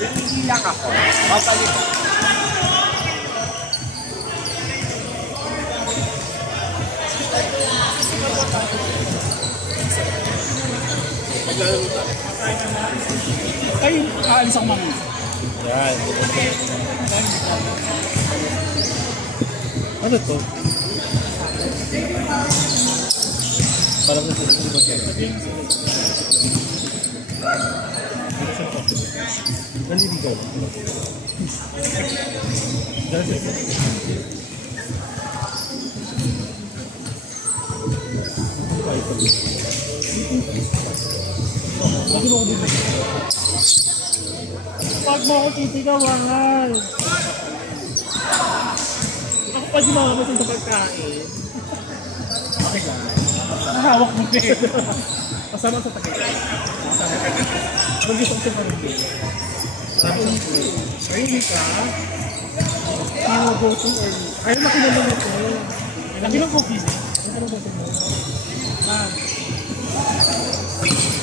Hindi lang ako. Babalik. Ay, aalis ako mamaya. Yan. Ano to? Parang nasusunod yan. Naliligaw. Pag mo ako titigawangan. Ako pa di makakasin sa pagkain. Nahawak mo din. Kasama sa takip. Mag-isok sa parang. Ayun ka. Go to early. Ayaw makilala mo ito. Laki ng cookies. Ano ka ng boto mo?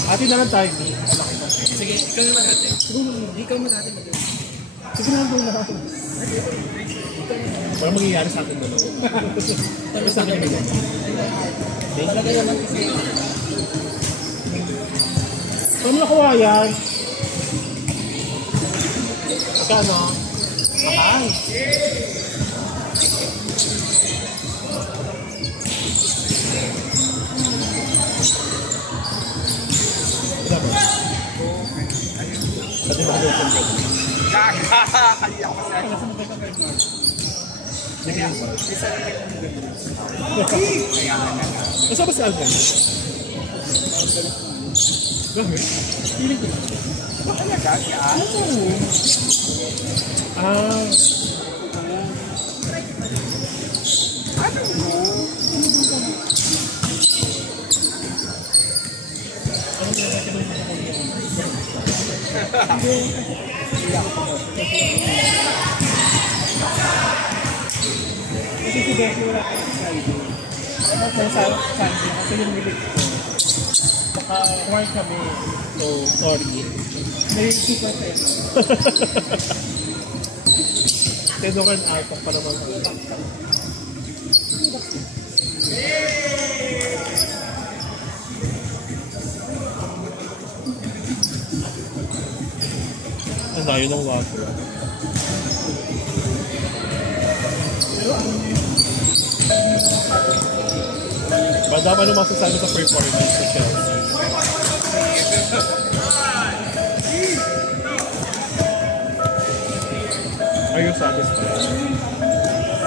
Ate na lang tayo. Sige, ikaw naman natin. Ikaw naman natin. Sige na lang na ako. Parang mangyayari sa akin dalawa. Tapos sa akin naman. Talaga naman kasi. Paano nakuha yan? Magkano? Mahal. Wala ba? Pati ba kayo kung gano'n? Kakakaliyak ko siya. Sige lang pa. Isa na kayo kung gano'n. Nasa ba si Alvin? Bakit? Piling ko. Talaga siya? Ah. Ano mo? Kasi si Becky wala ka sa Friday. Kaya sa Sunday, kasi yung milig ko. Baka work kami. So, sorry. May super pera. Tedoran alpang pa naman. Ang layo ng water. Madama ano masasabi sa performance ni Chelsea? Are you satisfied?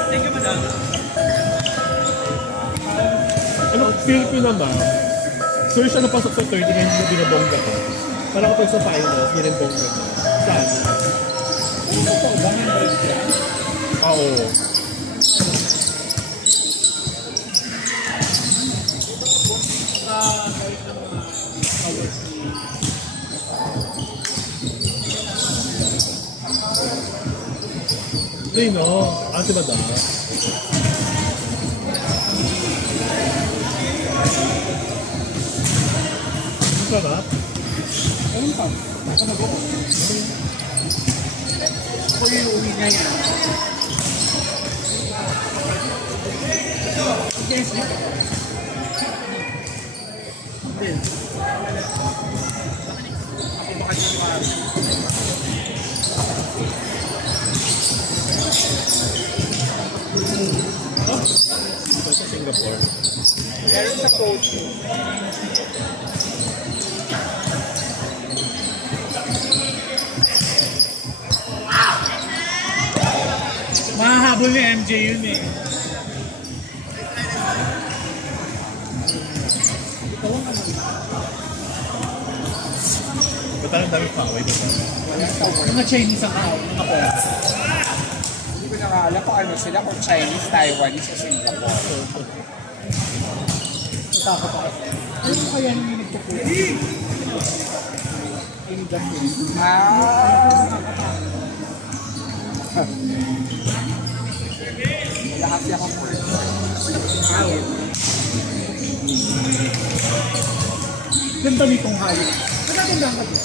Thank you, madam. Ano, feel ko naman, sure siya napasok sa 30 na hindi binabongga ko. Para kapag sa finals, hindi rin bongga ko. Saan? Ano po? Bangin ba yun siya? Oo. Hindi no, ante ba da? Sarap? Ganun pa. Ako na go. Ako yung uwi na yan. Yes, ako baka siya Ito sa Singapore. meron sa coach. Mahahabol ni MJ yun eh. parang dami kaaway diba? Mga Chinese ang kaaway, mga po. Hindi ko na nga alam kung ano sila, kung Chinese, Taiwanese o Singapore. Natakot ako. Ano mo kaya nanginig ko po? Wala kasi ako po. Ganda nitong hayop. Nagagandaan ka doon?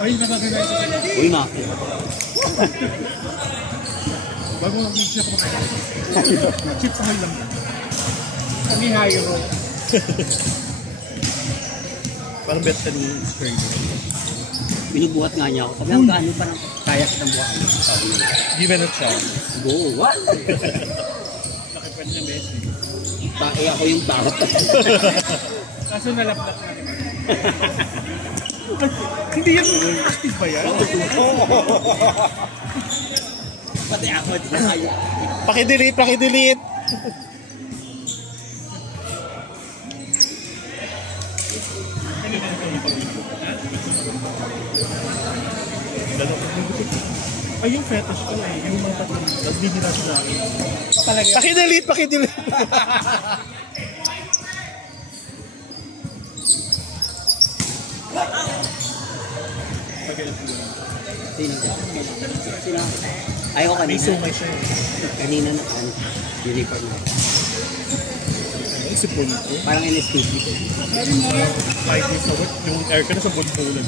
Ay, nagagandaan ka sila. Uy, maki. Bago mag-mix ako makakas. Chips ang lang. Kami hayop. Parang bet ka ni Spring. Binubuhat nga niya ako. Sabi ang gaano parang kaya kitang buhatin. Sabi niya. Give it a chance. Go, what? Nakipad niya beses. Tae ako yung tawat. Kaso nalaplak na naman. Hindi yan active ba yan? Pati ako, di na kaya. Pakidelete, pakidelete! Ay, yung fetish ko eh. Yung mga tatlo. Tapos di nila sinabi. Talaga. Pakidelete, pakidelete! Sino? Sino? Ayaw ko May kanina. sumay siya. Kanina na ano. Uniform na. Ay, sipon ko. Parang NSTP ko. Kahit yung sa work, yung air ka na sa buntulan.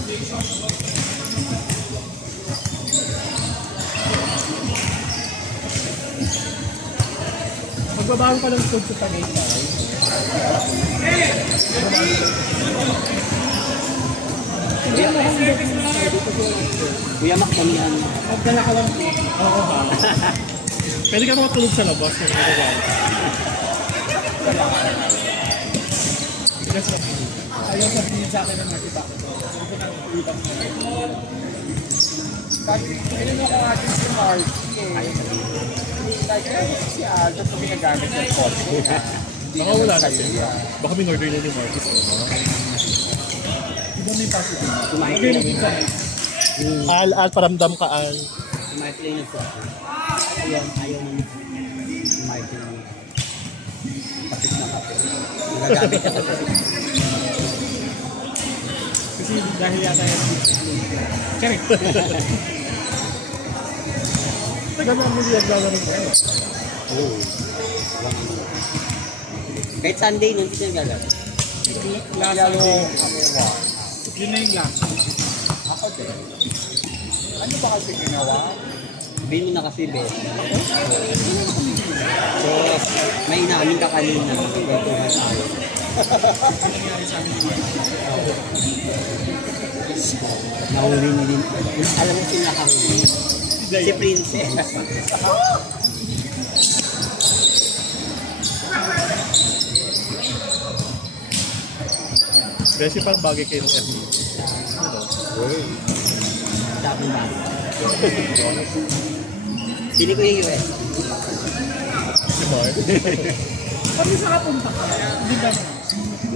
Magbabago ka lang food sa Tagaytay. Kuya, Kuya Mac, kamihan mo. Magdala ka lang. Oo ba? Pwede ka makatulog sa labas kung nagagawa. Ayaw sabihin sa akin ng nakita ko. Hindi ko na ulitan mo. Sabi, ayun ako atin si Marky eh. Like, si Aldo kung ginagamit ng kotse. Baka wala na siya. Baka min-order na ni Marcus. Iba may positive. Kumain Okay, ko nagkita lang. eh. Al, paramdam ka, Al. Kumain ko lang sa akin. Ayaw mo. Kumain ko lang. Kapit na kapit. Nagagamit ka kasi. Kasi dahil yata yan. Charik. Gano'n ang mga naglalaro mo. Oo. Kahit Sunday, nandito siya naglalaro. Lalo kami wa. Yun na yung last. Ako din. Ano ba kasi ginawa? Sabihin mo na kasi, Be. So, may inamin ka kanina. Kwentuhan tayo. Nahuli niyo din. Alam mo sino nakahuli? Si Princess. Beshi pang bagay kayo ng FB. Sabi ba? Sili ko yung US. Si Mark. Kami sa kapunta ka. Hindi ba naman?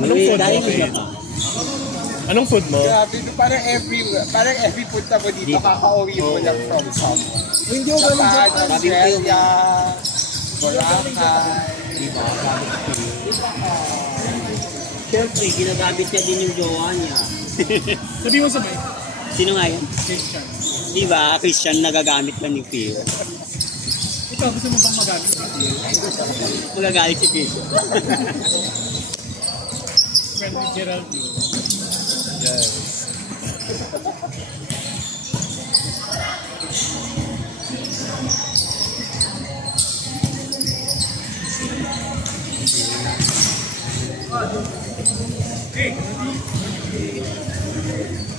Anong food mo, Dahil Faye? iba pa. Anong food mo? Grabe, parang every punta mo dito, kakauwi mo lang from somewhere. Hindi ko galing dyan. Japan, Sabi ko yung- Australia, Boracay. Diba? Sabi ko. Siyempre, ginagamit niya din yung jowa niya. Sabi mo sabay. Sino nga yun? Christian. Diba? Christian nagagamit lang ni Phil. Ikaw, gusto mo bang magamit? Nagagalit si Phil. Friend ni Gerald yun. Yes.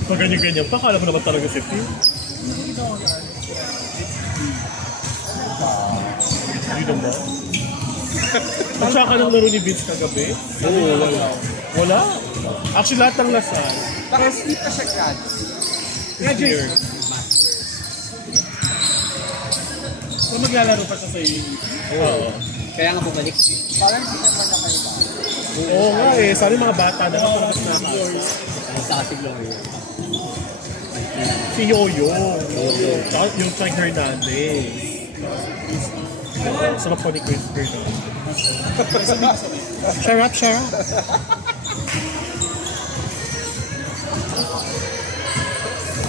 Pag ganyan-ganyan pa, kala ko naman talaga si Phil. Hindi naman. Magsaka ka ng laro ni Vince kagabi? Oo, wala. Wala? Actually, lahat ng lasal. Naka-sleep ka siya grad. Here. So maglalaro pa siya sa iyo. Oo. Kaya nga bumalik. Parang hindi naman na kayo ba? Oo nga eh. Sana yung mga bata na mas nakaka. Saka si Gloria. Si Yoyo. Yung Frank Hernandez. Sarap po ni Chris Hernandez. Sharap.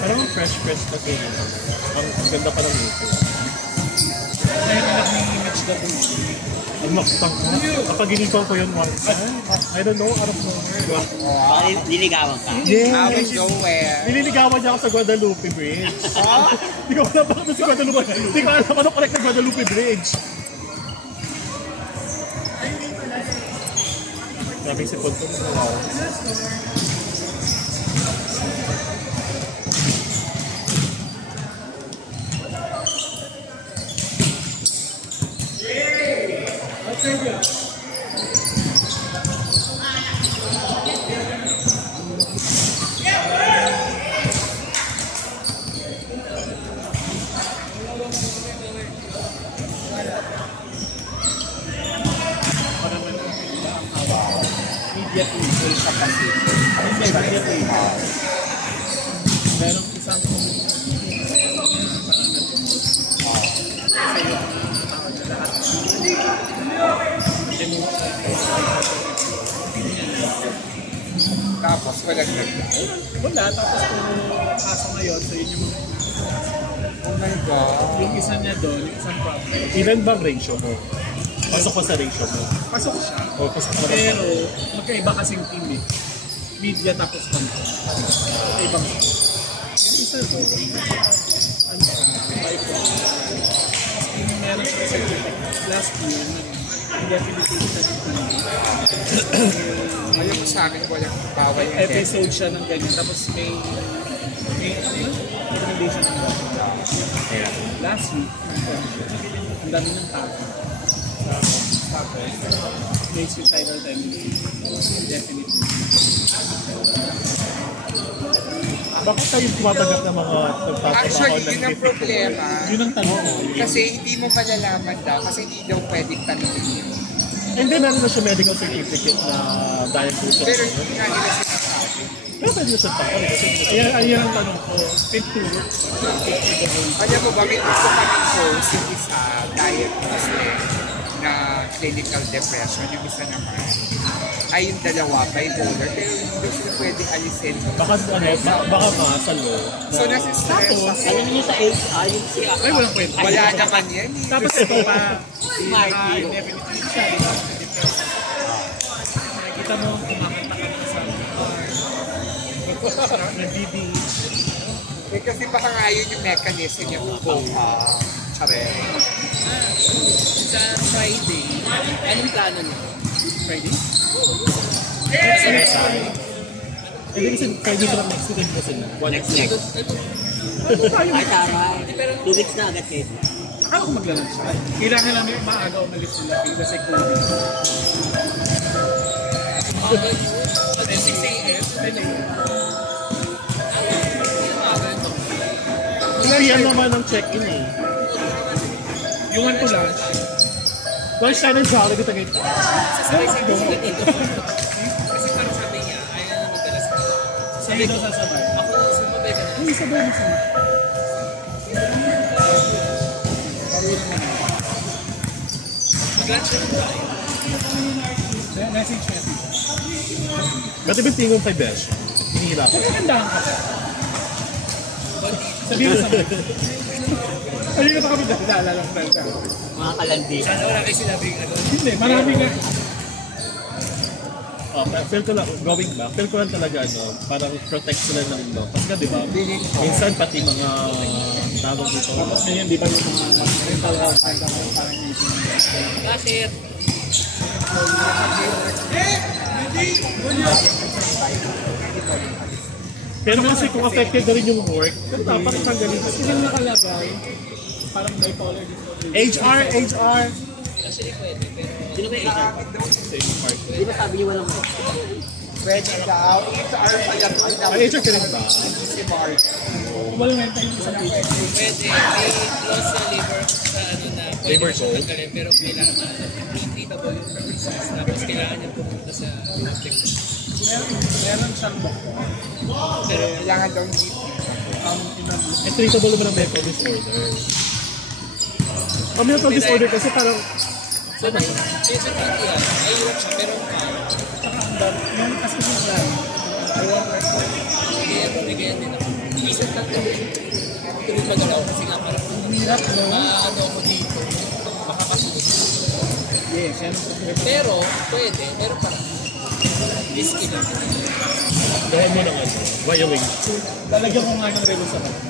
Parang fresh kasi. Ang ganda pa ng ito. Ngayon anak ni Image na po. Ang makitang ko. Kapag-inipan ko yun once. I don't know, out of nowhere. Baka niligawan ka. Out of Yes! nowhere. Nililigawan niya ako sa Guadalupe Bridge. Hindi ko alam bakit si Guadalupe. Hindi ko alam ano connect ng Guadalupe Bridge. Daming sipon ko. Wow. Media people siya kasi. Merong isang Tapos walang ganda. wala, tapos kung kaso ngayon, so yun yung mga Oh my God. yung isa niya doon, yung isang problem. Ilan bang ratio mo? Pasok pa sa ratio mo. Pasok siya. O pasok pa Pero, magkaiba kasing team eh. Media tapos content. Magkaibang yung isa doon, ano siya, yung meron siya sa last year, nag-definitive siya ng Ayaw mo sa akin, walang bawal yung episode siya ng ganyan. Tapos may ano yun? Recommendation ng last week, ang dami ng tao. Tapos, may suicidal tendency. Definitely. Bakit tayo tumatanggap ng mga nagtatrabaho Actually, ng yun ang problema. Yun ang tanong ko. Kasi hindi mo malalaman daw kasi hindi daw pwedeng tanongin yun. And then, meron na siya medical certificate na diagnosis. Pero hindi nga nila sinasabi. Pero pwede na siya tao. Ayan ang tanong ko. Fit to work. Alam mo ba, may gusto kaming post yung isa, diagnosed na clinical depression. Yung isa naman ay yung dalawa, bipolar. Pero hindi sila pwedeng alisin. Baka makasalo. So, nasa-stress ako. Alam niyo sa HR, yung si Ay, walang kwento. Wala naman yan. eh. Tapos ito pa. Marky. Definitely siya. Di ba? Sa depression. Nakikita mo, kumakanta ka ng sa nag-DDH. Eh, kasi baka nga yun yung mechanism niya kung go. Tsare. Sa Friday, anong plano niyo? Friday? Hindi kasi pwede sila next week na sila. Next. Ay, tama. 2 weeks na agad kayo. Akala ko maglalang siya. Kailangan namin maaga umalis sila kasi COVID. At 6 a.m. 10 a.m. Yan naman ang check-in eh. Yung one to lunch, Lunch tayo ng Jollibee kita ngayon. sasabay sa sila dito. Kasi parang sabi niya, ayaw na magdalas ko. Sabi ko sasabay. Ako, sumabay ka na. Hindi sabay mo siya. Mag-lunch na tayo. Message. Ba't ibig tingin kay Besh? Hinihirapan. Nagandahan ka pa. Sabi mo sa mga. Kanina pa kami naalala ko talaga. Mga kalandi. Sana wala kayo sinabing ano. Hindi, marami nga. Oh, feel ko lang, going back, feel ko lang talaga, no, parang protect sila ng no. Kasi nga, di ba, minsan pati mga tawag dito. Tapos ngayon, di ba yung mga mental health ay parang Bakit? Pero kasi kung affected na rin yung work, dapat tanggalin. Kasi yung nakalagay, parang bipolar disorder. HR! Actually pwede, pero Sino ba yung HR? Sa yung part. Di ba sabi niyo walang mo? Pwede daw. HR pa yan. Ay, HR ka rin ba? Si Mark. Walang mental yung isang patient. pwede. May clause sa labor sa ano na pwede Labor na siya code? tanggalin, pero kailangan na treatable yung purposes. Tapos kailangan niya pumunta sa application. meron siyang doktor. Pero kailangan daw ng GP. Eh, treatable naman ang mental disorder. Ang mental disorder kasi parang, So, may treatment yan. Ay, hirap siya, pero Saka ang dami, yung kasi yung plan, I want like bigyan din ako. Isip lang ko. Tuloy magalaw kasi nga parang hirap, no? ano ako dito. Makakasunod. Yes, yan ang problema. Pero, pwede. Pero parang risky lang. gawin mo ng ano, violate. Lalagyan ko nga ng relo sa kanya.